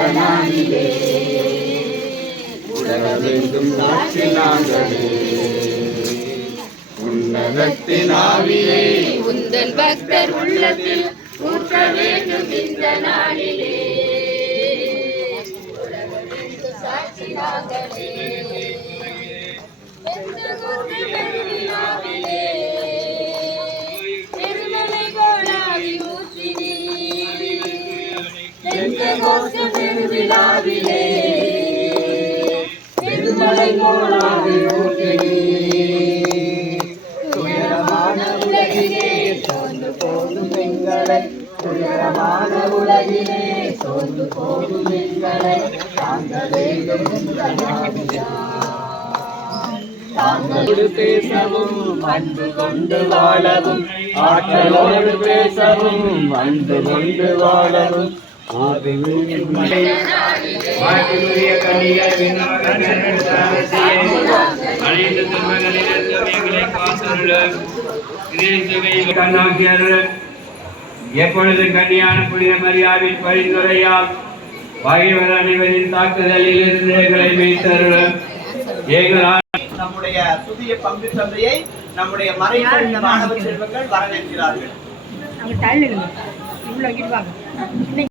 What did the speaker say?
இந்த நாளிலே உலகெங்கும் சாட்சி நாங்களே. உன்னதத்தின் ஆவியே உந்தன் பக்தர் உள்ளத்தில் ஊற்ற வேண்டும் இந்த நாளிலே. உலகெங்கும் சாட்சி நாங்களே. பெருமலை கோடாவி ஊற்றினே பெருவிழாவிலே பெருமலை கோடாவி ஊற்றினே. துயரமான உலகிலே சோர்ந்து போதும் எங்களை, துயரமான உலகிலே சோர்ந்து போதும் எங்களை தாங்க வேண்டும் தாங்களோடு பேசவும் அன்பு கொண்டு வாழவும், ஆற்றலோடு பேசவும் அன்பு கொண்டு வாழவும். எப்பொழுது கன்னியான புனித மரியாவின் பரிந்துரையால் பகைவர் அனைவரின் தாக்குதலில் இருந்து எங்களை மீட்டருளும். நம்முடைய புதிய பங்கு சந்தையை நம்முடைய மறைந்த மாணவ செல்வங்கள் வரவேற்கிறார்கள்.